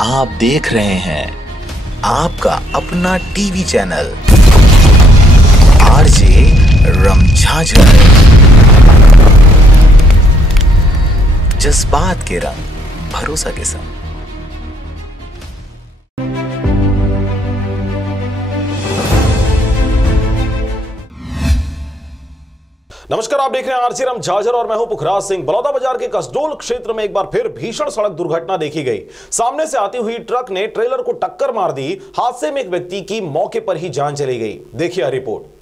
आप देख रहे हैं आपका अपना टीवी चैनल आरजे रमझाझर। जज्बात के रंग, भरोसा के संग। नमस्कार, आप देख रहे हैं आरजे रमझाझर और मैं हूं पुखराज सिंह। बलौदा बाजार के कसडोल क्षेत्र में एक बार फिर भीषण सड़क दुर्घटना देखी गई। सामने से आती हुई ट्रक ने ट्रेलर को टक्कर मार दी। हादसे में एक व्यक्ति की मौके पर ही जान चली गई। देखिए रिपोर्ट।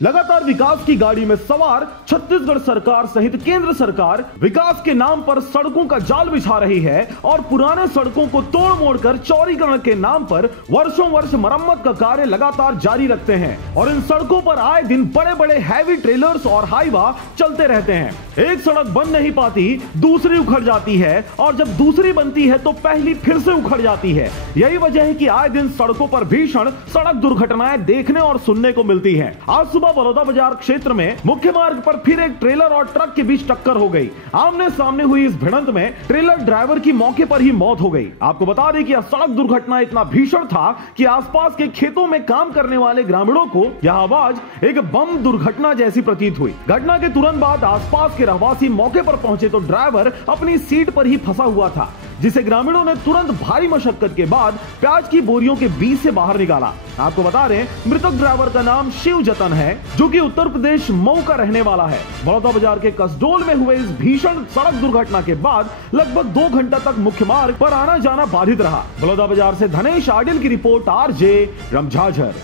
लगातार विकास की गाड़ी में सवार छत्तीसगढ़ सरकार सहित केंद्र सरकार विकास के नाम पर सड़कों का जाल बिछा रही है और पुराने सड़कों को तोड़ मोड़ कर चौड़ीकरण के नाम पर वर्षों वर्ष मरम्मत का कार्य लगातार जारी रखते हैं। और इन सड़कों पर आए दिन बड़े बड़े हैवी ट्रेलर्स और हाईवा चलते रहते हैं। एक सड़क बन नहीं पाती, दूसरी उखड़ जाती है, और जब दूसरी बनती है तो पहली फिर से उखड़ जाती है। यही वजह है कि आए दिन सड़कों पर भीषण सड़क दुर्घटनाएं देखने और सुनने को मिलती है। आज सुबह बलौदा बाजार क्षेत्र में मुख्य मार्ग पर फिर एक ट्रेलर और ट्रक के बीच टक्कर हो गई। आमने सामने हुई इस भिड़ंत में ट्रेलर ड्राइवर की मौके पर ही मौत हो गई। आपको बता दें कि यह सड़क दुर्घटना इतना भीषण था कि आसपास के खेतों में काम करने वाले ग्रामीणों को यह आवाज एक बम दुर्घटना जैसी प्रतीत हुई। घटना के तुरंत बाद आसपास के रहवासी मौके पर पहुंचे तो ड्राइवर अपनी सीट पर ही फंसा हुआ था, जिसे ग्रामीणों ने तुरंत भारी मशक्कत के बाद प्याज की बोरियों के बीच से बाहर निकाला। आपको बता रहे मृतक ड्राइवर का नाम शिव जतन है, जो कि उत्तर प्रदेश मऊ का रहने वाला है। बलौदा बाजार के कसडोल में हुए इस भीषण सड़क दुर्घटना के बाद लगभग 2 घंटा तक मुख्य मार्ग पर आना जाना बाधित रहा। बलौदा बाजार से धनेश आडिल की रिपोर्ट, आरजे रमझाझर।